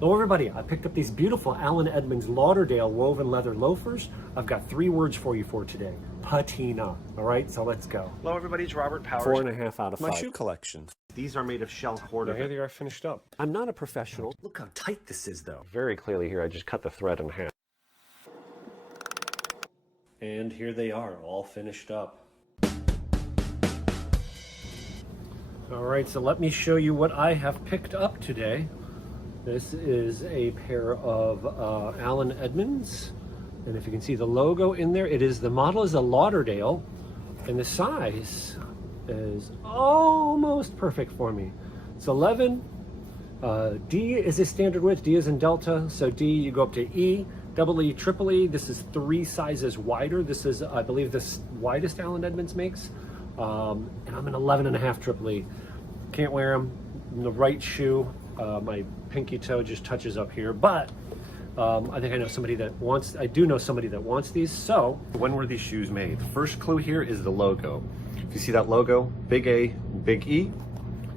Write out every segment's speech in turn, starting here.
Hello everybody, I picked up these beautiful Allen Edmonds Lauderdale woven leather loafers. I've got 3 words for you for today. Patina. All right, so let's go. Hello everybody, it's Robert Powers. 4.5 out of 5. My shoe collection. These are made of shell cord. Here they are finished up. I'm not a professional. Look how tight this is though. Very clearly here, I just cut the thread in half. And here they are, all finished up. All right, so let me show you what I have picked up today. This is a pair of Allen Edmonds, and if you can see the logo in there, the model is a Lauderdale, and the size is almost perfect for me. It's 11. D is a standard width. D is in Delta, so D you go up to E, double E, triple E. This is 3 sizes wider. This is, I believe, the widest Allen Edmonds makes, and I'm an 11.5 triple E. Can't wear them in the right shoe. My pinky toe just touches up here, but I think I know somebody that wants, I do know somebody that wants these. So when were these shoes made? The first clue here is the logo. If you see that logo, big A, big E,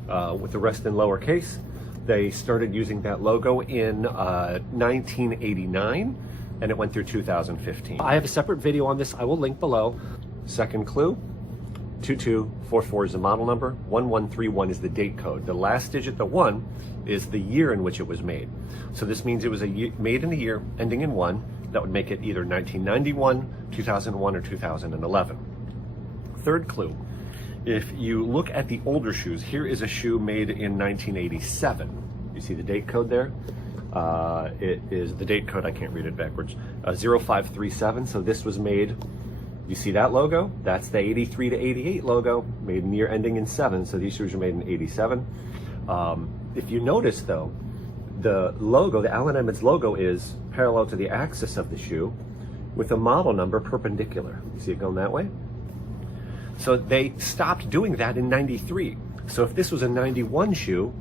with the rest in lowercase. They started using that logo in 1989, and it went through 2015. I have a separate video on this. I will link below. Second clue, 2244 is the model number, 1131 is the date code. The last digit, the 1, is the year in which it was made. So this means it was made in a year ending in 1. That would make it either 1991, 2001, or 2011. Third clue, if you look at the older shoes, here is a shoe made in 1987. You see the date code there? It is the date code, I can't read it backwards, 0537, so this was made. You see that logo? That's the 83 to 88 logo, made in the year ending in 7, so these shoes are made in 87. If you notice though, the logo, the Allen Edmonds logo, is parallel to the axis of the shoe with the model number perpendicular. You see it going that way? So they stopped doing that in 93. So if this was a 91 shoe,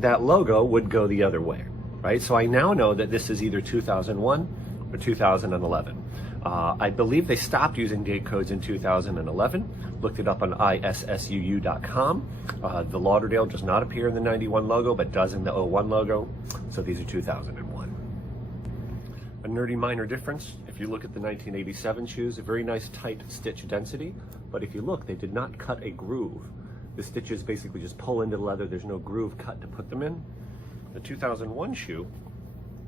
that logo would go the other way, right? So I now know that this is either 2001 or 2011. I believe they stopped using date codes in 2011. Looked it up on issuu.com. The Lauderdale does not appear in the 91 logo, but does in the 01 logo. So these are 2001. A nerdy minor difference. If you look at the 1987 shoes, a very nice tight stitch density. But if you look, they did not cut a groove. The stitches basically just pull into the leather. There's no groove cut to put them in. The 2001 shoe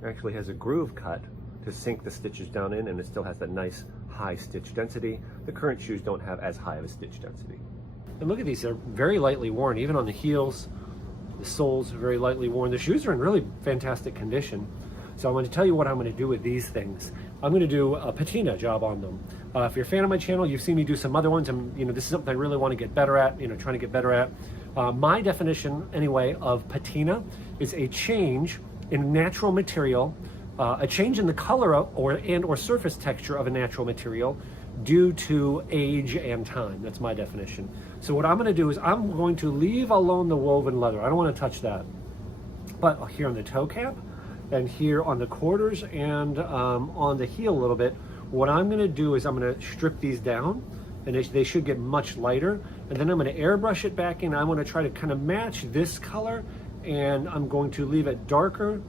actually has a groove cut to sink the stitches down in, and it still has that nice high stitch density. The current shoes don't have as high of a stitch density. And look at these, they're very lightly worn, even on the heels. The soles are very lightly worn. The shoes are in really fantastic condition. So I'm going to tell you what I'm going to do with these things. I'm going to do a patina job on them. If you're a fan of my channel, you've seen me do some other ones. This is something I really want to get better at, trying to get better at. My definition, anyway, of patina is a change in natural material, a change in the color or surface texture of a natural material due to age and time. That's my definition. So what I'm going to do is I'm going to leave alone the woven leather. I don't want to touch that. But here on the toe cap and here on the quarters and on the heel a little bit, what I'm going to do is I'm going to strip these down, and they should get much lighter. And then I'm going to airbrush it back in. I'm going to try to kind of match this color, and I'm going to leave it darker.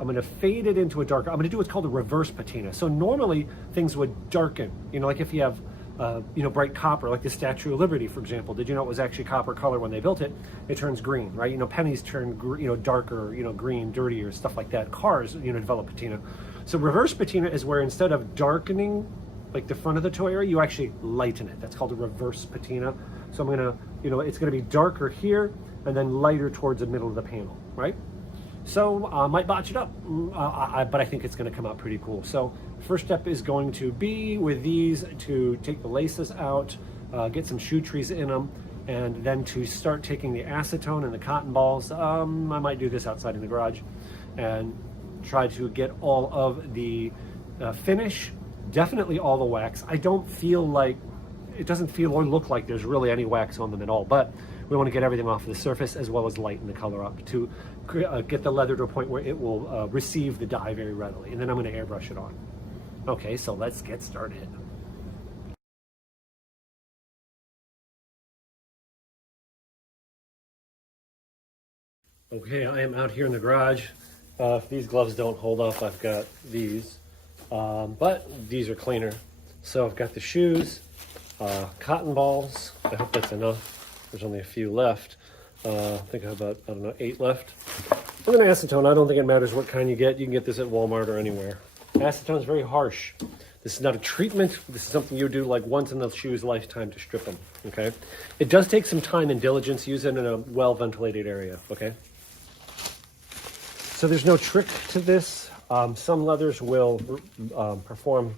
I'm going to fade it into a darker. I'm going to do what's called a reverse patina. So normally things would darken, like if you have, bright copper, like the Statue of Liberty, for example. Did you know it was actually copper color when they built it? It turns green, right? Pennies turn, darker, green, dirtier, stuff like that. Cars, develop patina. So reverse patina is where instead of darkening, like the front of the toe area, you actually lighten it. That's called a reverse patina. So I'm going to, it's going to be darker here and then lighter towards the middle of the panel, right? So I might botch it up, but I think it's going to come out pretty cool. So first step is going to be with these to take the laces out, get some shoe trees in them, and then to start taking the acetone and the cotton balls. I might do this outside in the garage and try to get all of the finish, definitely all the wax. I don't feel like, it doesn't feel or look like there's really any wax on them at all, but we want to get everything off of the surface as well as lighten the color up to get the leather to a point where it will receive the dye very readily. And then I'm going to airbrush it on. Okay, so let's get started. Okay, I am out here in the garage If these gloves don't hold up, I've got these, but these are cleaner. So I've got the shoes, cotton balls. I hope that's enough. There's only a few left. I think I have about, I don't know, 8 left. And then acetone. I don't think it matters what kind you get. You can get this at Walmart or anywhere. Acetone is very harsh. This is not a treatment. This is something you do like once in the shoe's lifetime to strip them, okay? It does take some time and diligence. Use it in a well-ventilated area, okay? So there's no trick to this. Some leathers will perform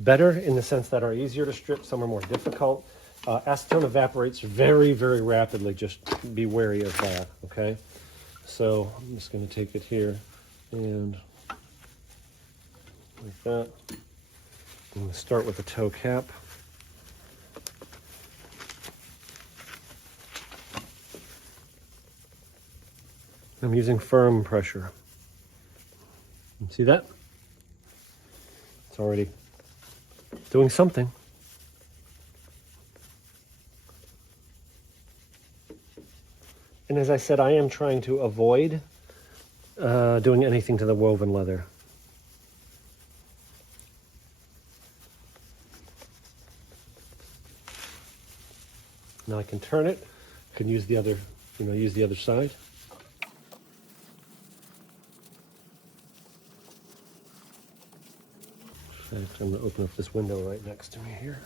better in the sense that are easier to strip. Some are more difficult. Acetone evaporates very, very rapidly. Just be wary of that, okay? So I'm just going to take it here and like that. I'm going to start with the toe cap. I'm using firm pressure. See that? It's already doing something. And as I said, I am trying to avoid doing anything to the woven leather. Now I can turn it. I can use the other, use the other side. In fact, I'm going to open up this window right next to me here.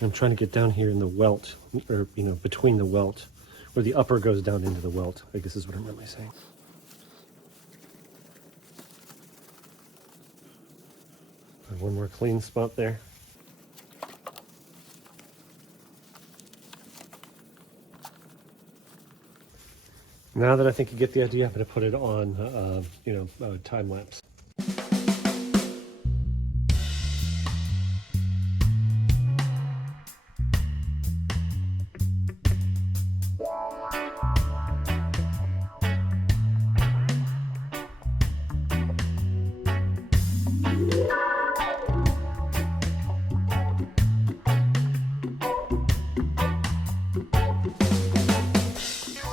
I'm trying to get down here in the welt, or between the welt, where the upper goes down into the welt, I guess is what I'm really saying. One more clean spot there. Now that I think you get the idea, I'm going to put it on, time lapse.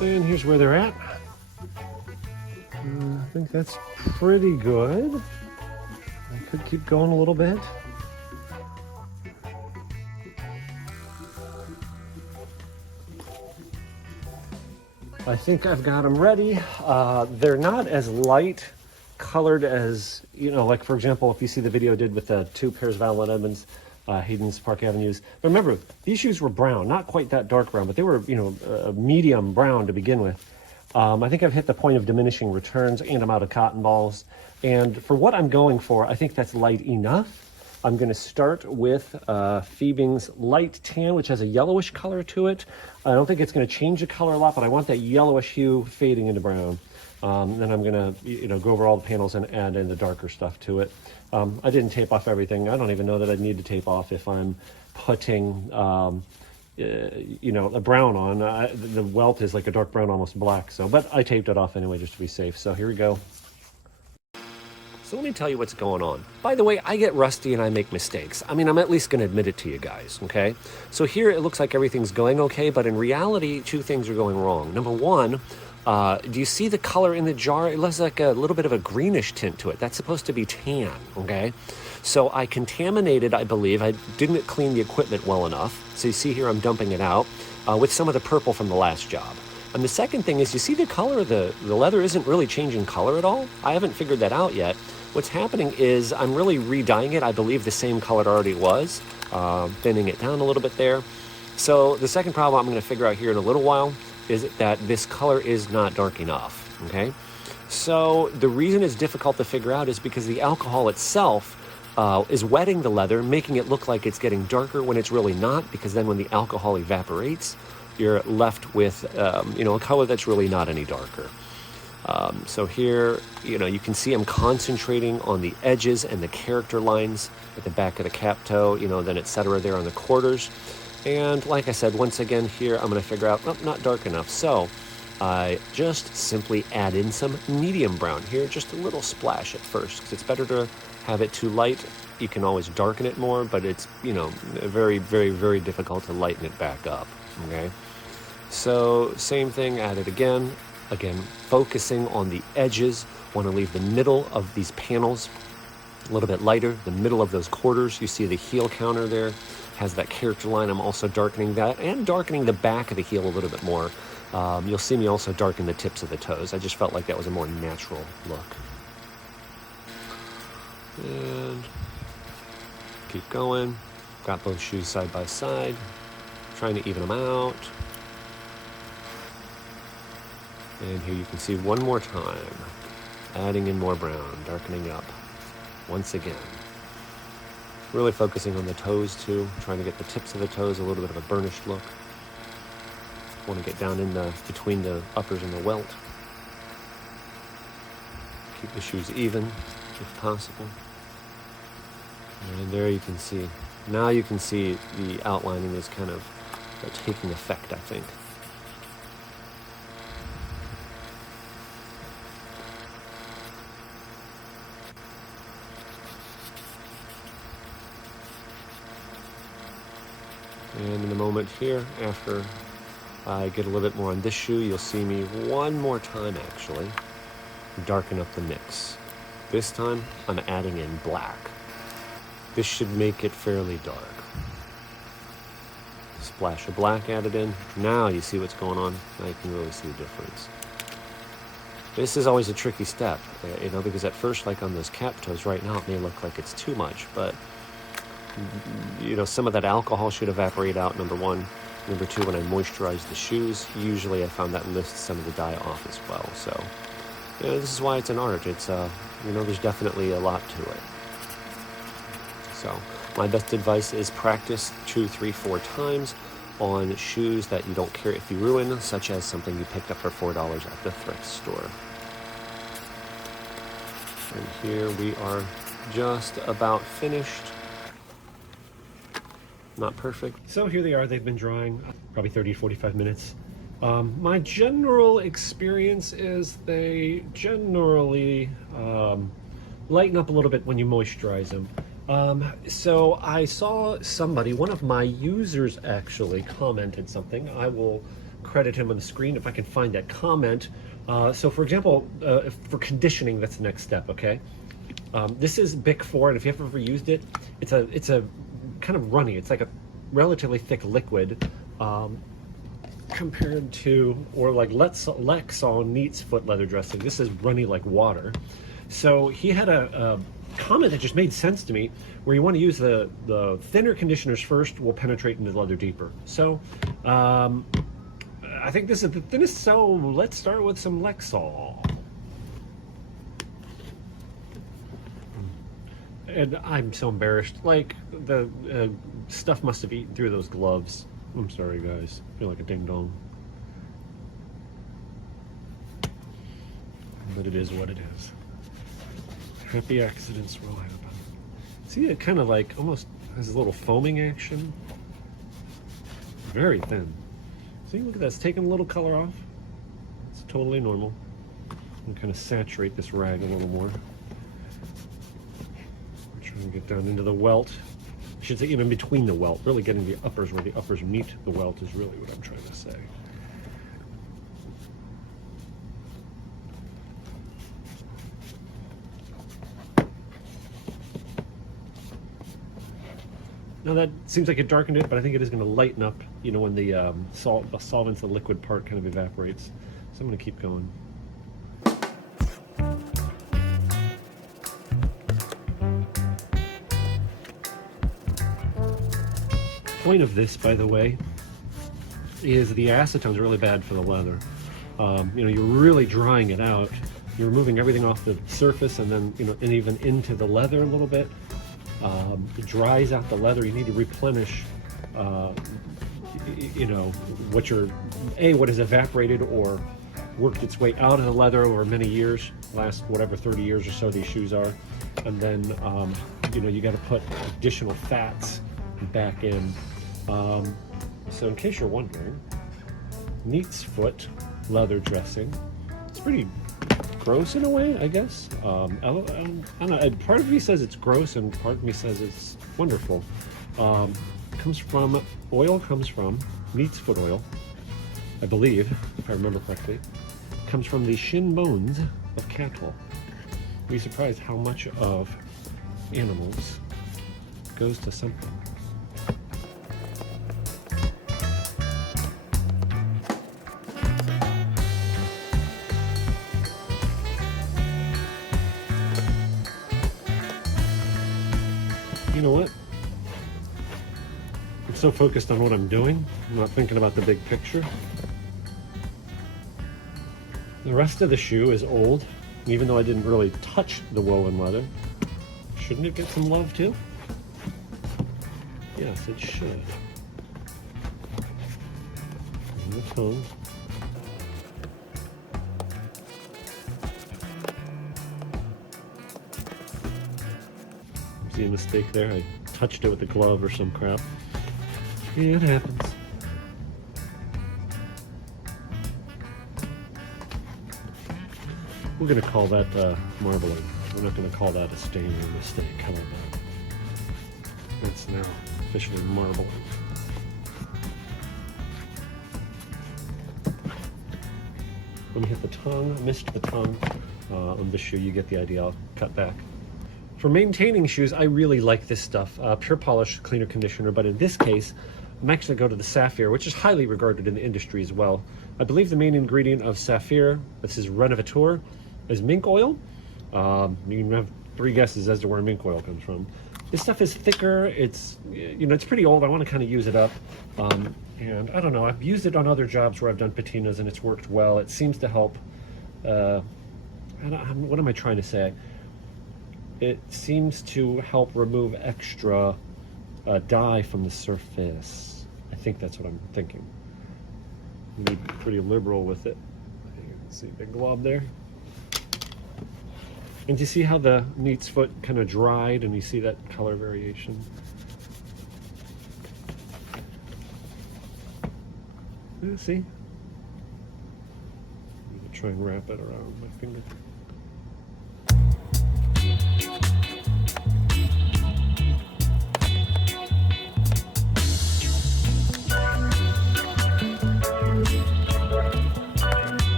And here's where they're at. I think that's pretty good. I could keep going a little bit. I think I've got them ready. They're not as light colored as, like for example, if you see the video I did with the 2 pairs of Allen Edmonds, Hayden's Park Avenues. But remember, these shoes were brown, not quite that dark brown, but they were, a medium brown to begin with. I think I've hit the point of diminishing returns and I'm out of cotton balls. And for what I'm going for, I think that's light enough. I'm going to start with Fiebings Light Tan, which has a yellowish color to it. I don't think it's going to change the color a lot, but I want that yellowish hue fading into brown. Then I'm going to, go over all the panels and add in the darker stuff to it. I didn't tape off everything. I don't even know that I'd need to tape off if I'm putting, a brown on. The welt is like a dark brown, almost black. But I taped it off anyway just to be safe. So here we go. So let me tell you what's going on. By the way, I get rusty and I make mistakes. I mean, I'm at least going to admit it to you guys, okay? So here it looks like everything's going okay, but in reality, 2 things are going wrong. Number one, do you see the color in the jar? It looks like a little bit of a greenish tint to it. That's supposed to be tan, okay? So I contaminated, I believe. I didn't clean the equipment well enough. So you see here I'm dumping it out with some of the purple from the last job. And the second thing is, you see the color of the leather isn't really changing color at all. I haven't figured that out yet. What's happening is I'm really re-dyeing it, I believe the same color it already was, thinning it down a little bit there. So the second problem I'm going to figure out here in a little while is that this color is not dark enough, okay? So the reason it's difficult to figure out is because the alcohol itself is wetting the leather, making it look like it's getting darker when it's really not, because then when the alcohol evaporates, you're left with, a color that's really not any darker. So here, you can see I'm concentrating on the edges and the character lines at the back of the cap toe, then et cetera there on the quarters. And like I said, once again here, I'm going to figure out, not dark enough. So I just simply add in some medium brown here, just a little splash at first, because it's better to have it too light. You can always darken it more, but it's, very, very, very difficult to lighten it back up, okay? So same thing, add it again. Again, focusing on the edges. Want to leave the middle of these panels a little bit lighter, the middle of those quarters. You see the heel counter there has that character line. I'm also darkening that and darkening the back of the heel a little bit more. You'll see me also darken the tips of the toes. I just felt like that was a more natural look. And keep going. Got both shoes side by side, trying to even them out. And here you can see one more time, adding in more brown, darkening up once again. Really focusing on the toes too, trying to get the tips of the toes a little bit of a burnished look. Want to get down in between the uppers and the welt. Keep the shoes even if possible. And there you can see. Now you can see the outlining is kind of taking effect, I think. And in a moment here, after I get a little bit more on this shoe, you'll see me one more time actually darken up the mix. This time I'm adding in black. This should make it fairly dark. Splash of black added in. Now you see what's going on. Now you can really see the difference. This is always a tricky step, because at first, like on those cap toes right now, it may look like it's too much, but some of that alcohol should evaporate out, number one. Number two, when I moisturize the shoes, usually I found that lifts some of the dye off as well. So, this is why it's an art. It's, there's definitely a lot to it. So, my best advice is practice 2, 3, 4 times on shoes that you don't care if you ruin, such as something you picked up for $4 at the thrift store. And here we are just about finished. Not perfect. So here they are. They've been drying probably 30 to 45 minutes. My general experience is they generally lighten up a little bit when you moisturize them. So I saw somebody, one of my users actually commented something. I will credit him on the screen if I can find that comment. So for example, for conditioning, that's the next step, okay? This is Bic 4, and if you've ever used it, it's a kind of runny. It's like a relatively thick liquid compared to, or like Lexol Neatsfoot Leather Dressing. This is runny like water. So he had a comment that just made sense to me, where you want to use the thinner conditioners first, will penetrate into the leather deeper. So I think this is the thinnest, so let's start with some Lexol. And I'm so embarrassed. Like, the stuff must have eaten through those gloves. I'm sorry, guys. I feel like a ding-dong. But it is what it is. Happy accidents will happen. See, it kind of like almost has a little foaming action. Very thin. See, look at that. It's taking a little color off. It's totally normal. I'm kind of saturate this rag a little more. Trying to get down into the welt. I should say even between the welt. Really getting the uppers where the uppers meet the welt is really what I'm trying to say. Now that seems like it darkened it, but I think it is going to lighten up, when the solvents, the liquid part kind of evaporates. So I'm going to keep going. Point of this, by the way, is the acetone is really bad for the leather. You're really drying it out. You're removing everything off the surface, and then and even into the leather a little bit. It dries out the leather. You need to replenish, what has evaporated or worked its way out of the leather over many years, last whatever 30 years or so these shoes are, and then you got to put additional fats back in. So in case you're wondering, Neatsfoot Leather Dressing. It's pretty gross in a way, I guess. I don't know. Part of me says it's gross, and part of me says it's wonderful. Oil comes from Neatsfoot oil, I believe, if I remember correctly. comes from the shin bones of cattle. You'd be surprised how much of animals goes to something. You know what? I'm so focused on what I'm doing, I'm not thinking about the big picture. The rest of the shoe is old, even though I didn't really touch the woven leather. Shouldn't it get some love too? Yes, it should. And the tongue. See a mistake there? I touched it with a glove or some crap. It happens. We're going to call that marbling. We're not going to call that a stain or a mistake. How about that? It's now officially marbling. Let me hit the tongue. I missed the tongue on this shoe. You get the idea. I'll cut back. For maintaining shoes, I really like this stuff. Pure polish, cleaner conditioner, but in this case, I'm actually going to go to the Saphir, which is highly regarded in the industry as well. I believe the main ingredient of Saphir, this is Renovateur, is mink oil. You can have 3 guesses as to where mink oil comes from. This stuff is thicker. It's, you know, it's pretty old. I want to kind of use it up. And I don't know, I've used it on other jobs where I've done patinas and it's worked well. It seems to help. What am I trying to say? It seems to help remove extra dye from the surface. I think that's what I'm thinking. You need to be pretty liberal with it. You can see the glob there. And you see how the Neatsfoot kind of dried and you see that color variation? Yeah, see? I'm going to try and wrap it around my finger.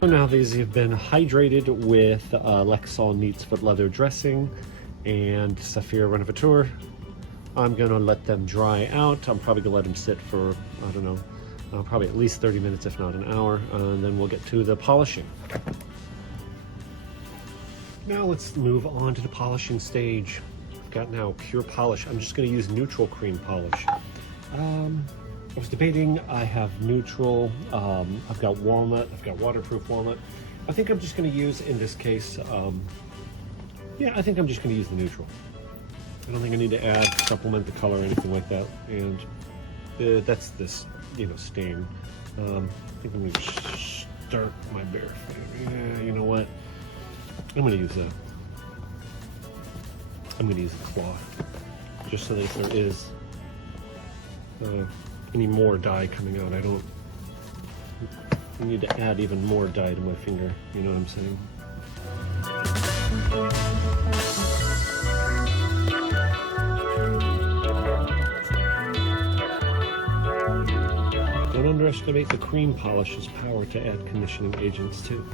So now these have been hydrated with Lexol Neatsfoot Leather Dressing and Saphir Renovateur. I'm going to let them dry out. I'm probably going to let them sit for, I don't know, probably at least 30 minutes, if not an hour, and then we'll get to the polishing. Now let's move on to the polishing stage. I've got now pure polish. I'm just going to use neutral cream polish. I was debating, I have neutral, I've got walnut, I've got waterproof walnut. I think I'm just going to use, in this case, yeah, I think I'm just going to use the neutral. I don't think I need to add, supplement the color or anything like that. And that's this, you know, stain. I think I'm going to start my bare finger. Yeah, you know what? I'm going to use a cloth, just so that if there is any more dye coming out, I don't need to add even more dye to my finger, you know what I'm saying? Don't underestimate the cream polish's power to add conditioning agents too.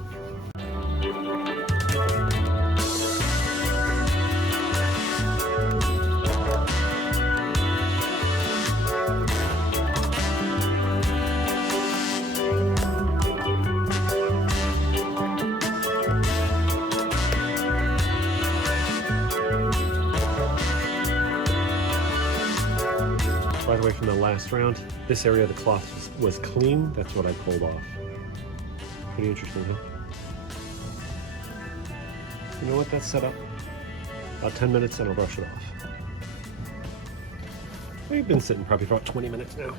By the way, from the last round, this area of the cloth was clean. That's what I pulled off. Pretty interesting, huh? You know what? That's set up. About 10 minutes and I'll brush it off. We've been sitting probably for about 20 minutes now.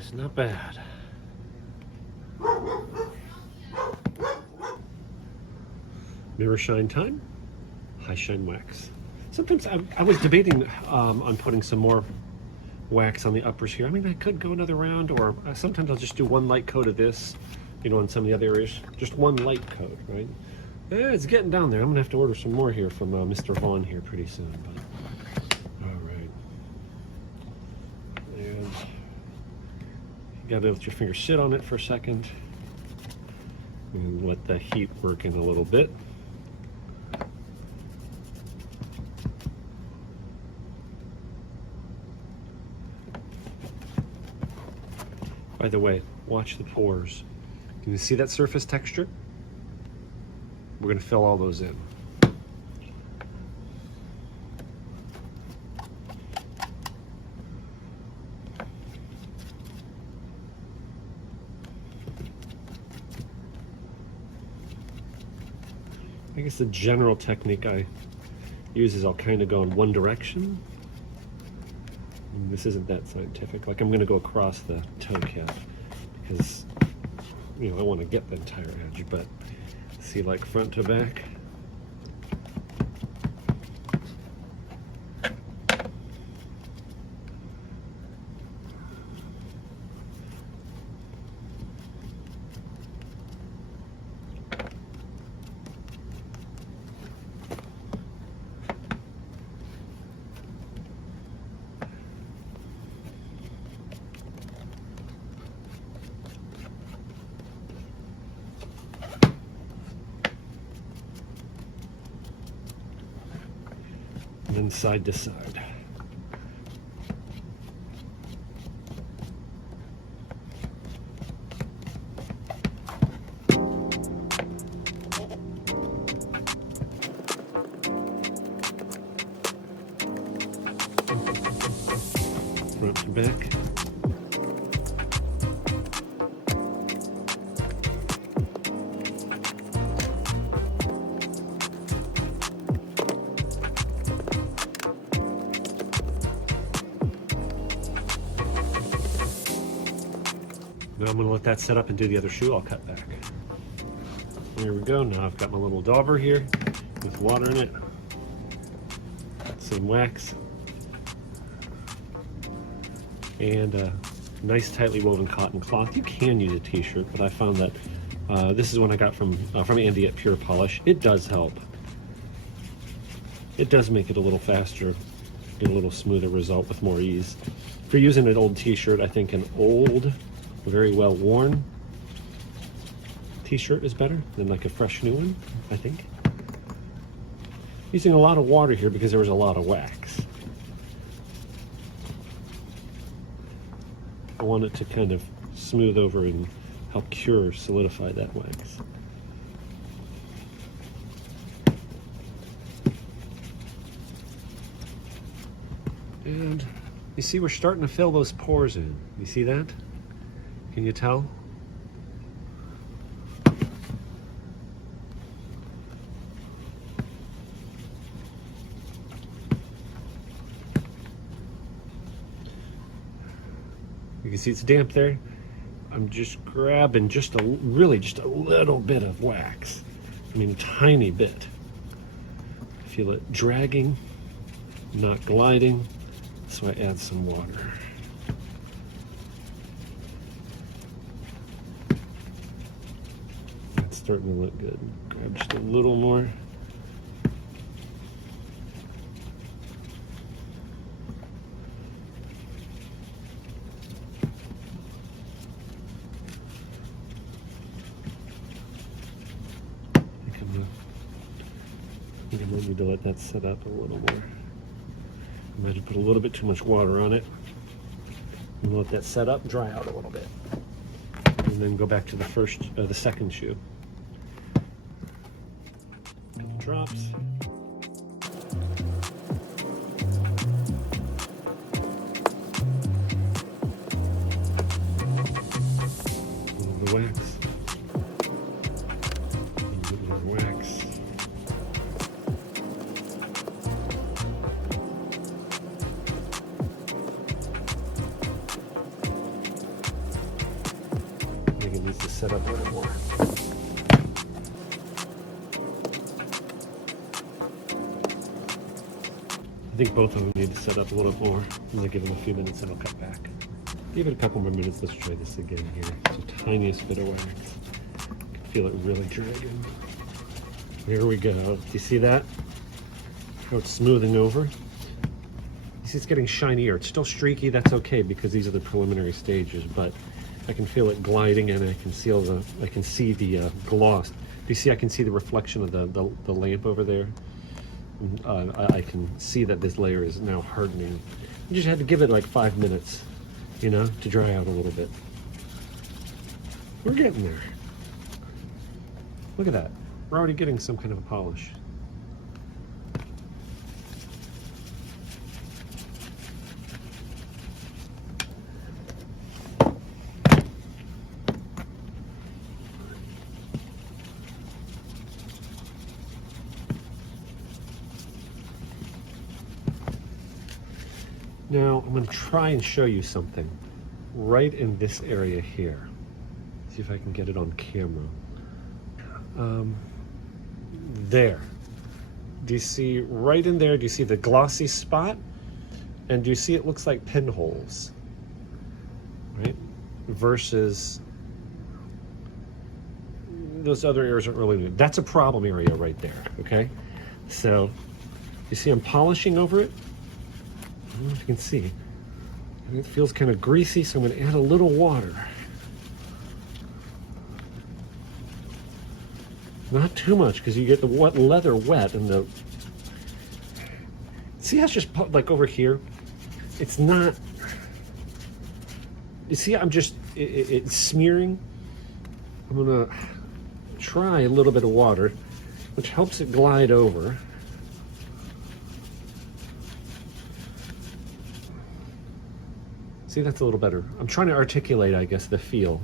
is not bad. Mirror shine time, high shine wax. Sometimes I was debating on putting some more wax on the uppers here. I mean, I could go another round, or sometimes I'll just do one light coat of this, you know, on some of the other areas. Just one light coat, right? It's getting down there. I'm gonna have to order some more here from Mr. Vaughn here pretty soon. But all right, and you gotta let your finger sit on it for a second and let the heat work in a little bit. By the way, watch the pores. Can you see that surface texture? We're going to fill all those in. I guess the general technique I use is I'll kind of go in one direction. And this isn't that scientific. Like, I'm going to go across the toe cap because, you know, I want to get the entire edge, but see, like front to back. And then side to side. Front to back. Now I'm going to let that set up and do the other shoe. I'll cut back. Here we go. Now I've got my little dauber here with water in it. Got some wax. And a nice tightly woven cotton cloth. You can use a t-shirt, but I found that this is one I got from Andy at Pure Polish. It does help. It does make it a little faster, get a little smoother result with more ease. If you're using an old t-shirt, I think an old, very well worn t-shirt is better than like a fresh new one, I think. Using a lot of water here because there was a lot of wax. I want it to kind of smooth over and help cure, solidify that wax. And you see, we're starting to fill those pores in. You see that? Can you tell? You can see it's damp there. I'm just grabbing just a little bit of wax. I mean, a tiny bit. I feel it dragging, not gliding, so I add some water. It's starting to look good. Grab just a little more. I might need to let that set up a little more. I might have put a little bit too much water on it. And let that set up, dry out a little bit. And then go back to the second shoe. Couple drops. A little bit of wax. A little bit of wax. set up a little more. I think both of them need to set up a little more. I'm gonna give them a few minutes and I'll cut back. Give it a couple more minutes. Let's try this again here. It's the tiniest bit of wax. I can feel it really dragging. Here we go. Do you see that? How it's smoothing over? You see it's getting shinier. It's still streaky. That's okay because these are the preliminary stages, but I can feel it gliding and I can see the gloss. Do you see I can see the reflection of the lamp over there? I can see that this layer is now hardening. You just had to give it like 5 minutes, you know, to dry out a little bit. We're getting there. Look at that. We're already getting some kind of a polish. Now, I'm going to try and show you something right in this area here. See if I can get it on camera. There. Do you see right in there, do you see the glossy spot? And do you see it looks like pinholes? Right? Versus those other areas aren't really new. That's a problem area right there, okay? So, you see I'm polishing over it? I don't know if you can see. It feels kind of greasy, so I'm going to add a little water. Not too much, because you get the wet leather wet and the... See how it's just like over here? It's not... You see, I'm just... It's smearing. I'm going to try a little bit of water, which helps it glide over. See, that's a little better. I'm trying to articulate, I guess, the feel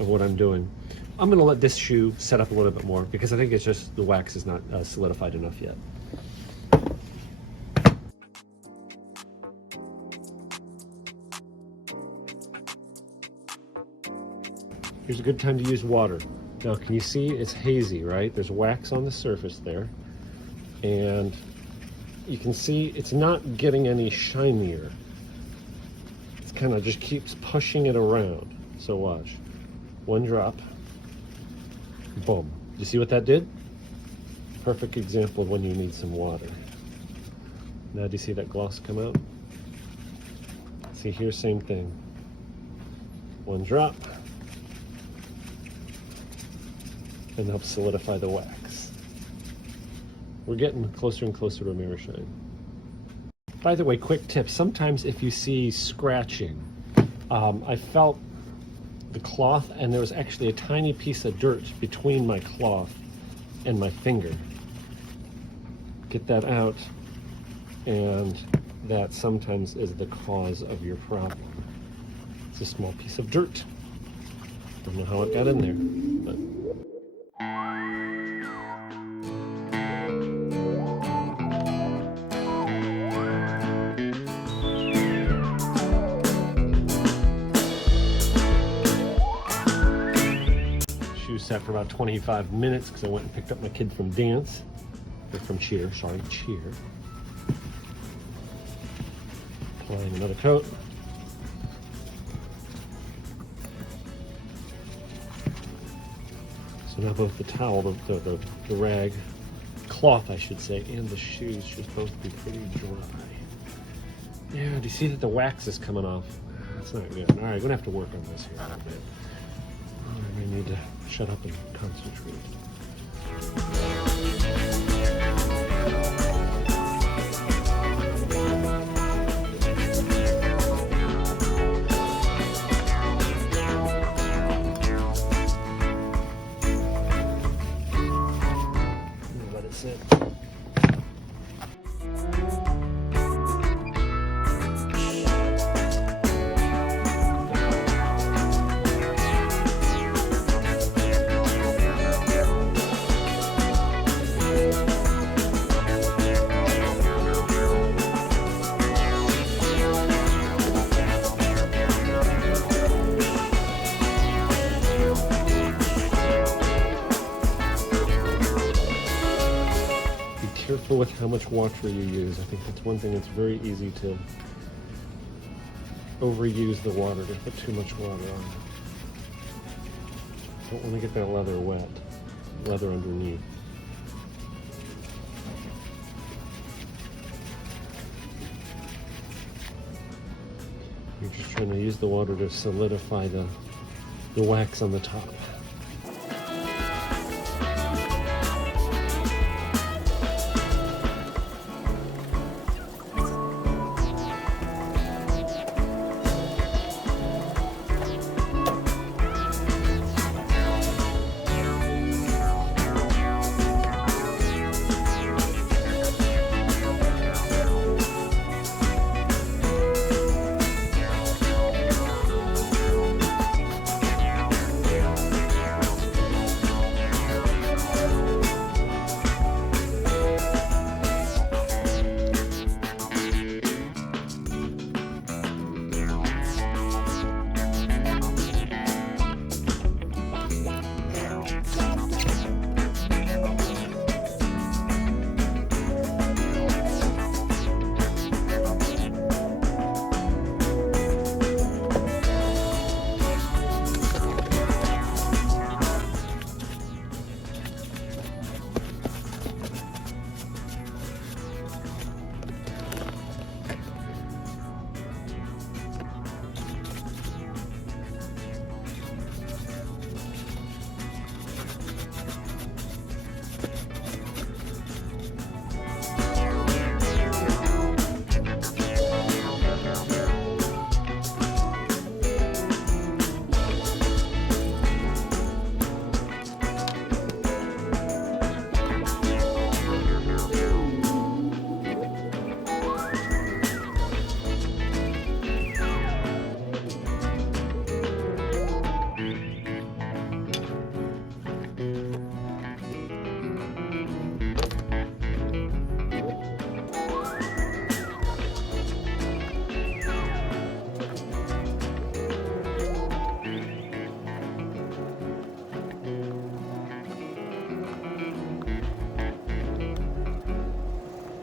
of what I'm doing. I'm going to let this shoe set up a little bit more because I think it's just the wax is not solidified enough yet. Here's a good time to use water. Now, can you see it's hazy, right? There's wax on the surface there. And you can see it's not getting any shinier. It's kind of just keeps pushing it around. So watch. One drop. Boom. You see what that did? Perfect example of when you need some water. Now do you see that gloss come out? See here, same thing. One drop. And help solidify the wax. We're getting closer and closer to mirror shine. By the way, quick tip. Sometimes if you see scratching, I felt the cloth and there was actually a tiny piece of dirt between my cloth and my finger. Get that out, and that sometimes is the cause of your problem. It's a small piece of dirt. Don't know how it got in there, but sat for about 25 minutes because I went and picked up my kid from dance, or from cheer, cheer. Applying another coat. So now both the towel, the rag, cloth I should say, and the shoes should both be pretty dry. Yeah, do you see that the wax is coming off? That's not good. All right, I'm gonna have to work on this here a little bit. I need to shut up and concentrate. Let it sit. careful with how much water you use. I think that's one thing that's very easy to overuse the water, to put too much water on. Don't want to get that leather wet, leather underneath. You're just trying to use the water to solidify the wax on the top.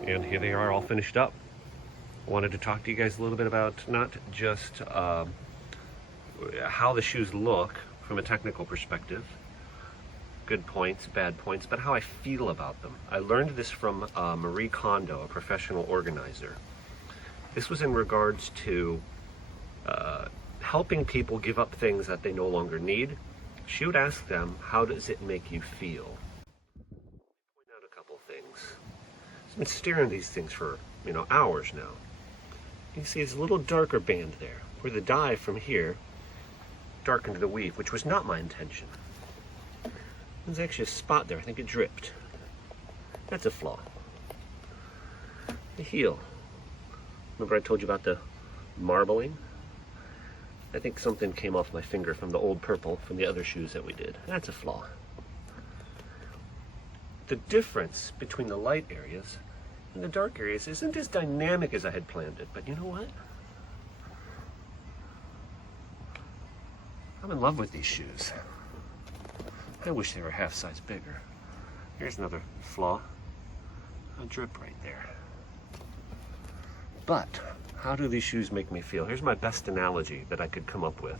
And here they are all finished up. I wanted to talk to you guys a little bit about not just how the shoes look from a technical perspective, good points, bad points, but how I feel about them. I learned this from Marie Kondo, a professional organizer. This was in regards to helping people give up things that they no longer need. She would ask them, how does it make you feel? Point out a couple things. I've been staring at these things for, hours now. You can see this little darker band there, where the dye from here darkened the weave, which was not my intention. There's actually a spot there, I think it dripped. That's a flaw. The heel. Remember I told you about the marbling? I think something came off my finger from the old purple from the other shoes that we did. That's a flaw. The difference between the light areas and the dark areas isn't as dynamic as I had planned it, but you know what? I'm in love with these shoes. I wish they were half size bigger. Here's another flaw. A drip right there. But how do these shoes make me feel? Here's my best analogy that I could come up with.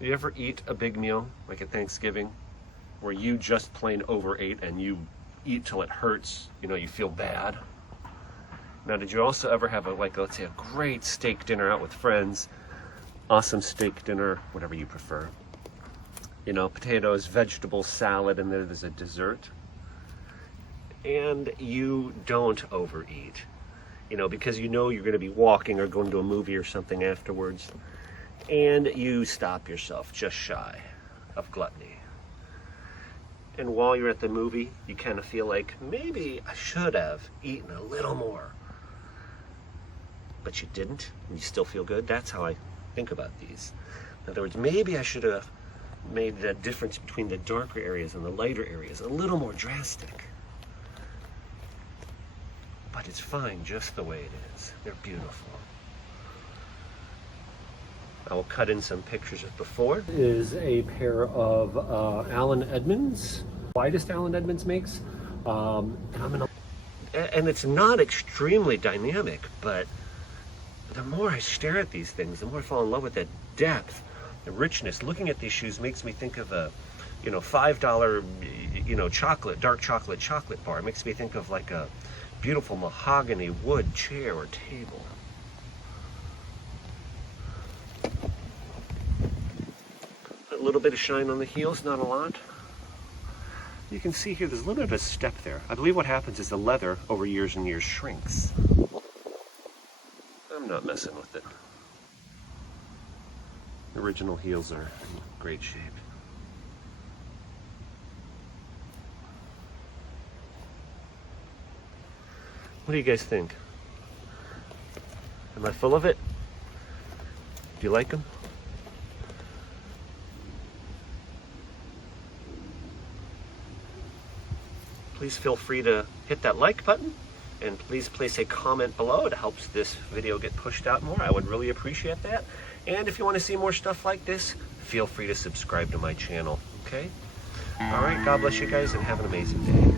You ever eat a big meal, like at Thanksgiving, where you just plain overate and you eat till it hurts, you feel bad? Now, did you also ever have let's say a great steak dinner out with friends, awesome steak dinner, whatever you prefer, potatoes, vegetables, salad, and then there's a dessert, and you don't overeat, because you're going to be walking or going to a movie or something afterwards, and you stop yourself just shy of gluttony. And while you're at the movie, you kind of feel like, maybe I should have eaten a little more. But you didn't, and you still feel good. That's how I think about these. In other words, maybe I should have made the difference between the darker areas and the lighter areas a little more drastic. But it's fine just the way it is. They're beautiful. I will cut in some pictures of before. Is a pair of Allen Edmonds, widest Allen Edmonds makes. And I'm gonna and it's not extremely dynamic, but the more I stare at these things, the more I fall in love with that depth, the richness. Looking at these shoes makes me think of a, you know, $5, you know, dark chocolate bar. It makes me think of like a beautiful mahogany wood chair or table. A little bit of shine on the heels, not a lot. You can see here there's a little bit of a step there. I believe what happens is the leather over years and years shrinks. I'm not messing with it. The original heels are in great shape. What do you guys think? Am I full of it? Do you like them? Please feel free to hit that like button, and please place a comment below. It helps this video get pushed out more. I would really appreciate that. And if you want to see more stuff like this, feel free to subscribe to my channel, okay? All right, God bless you guys and have an amazing day.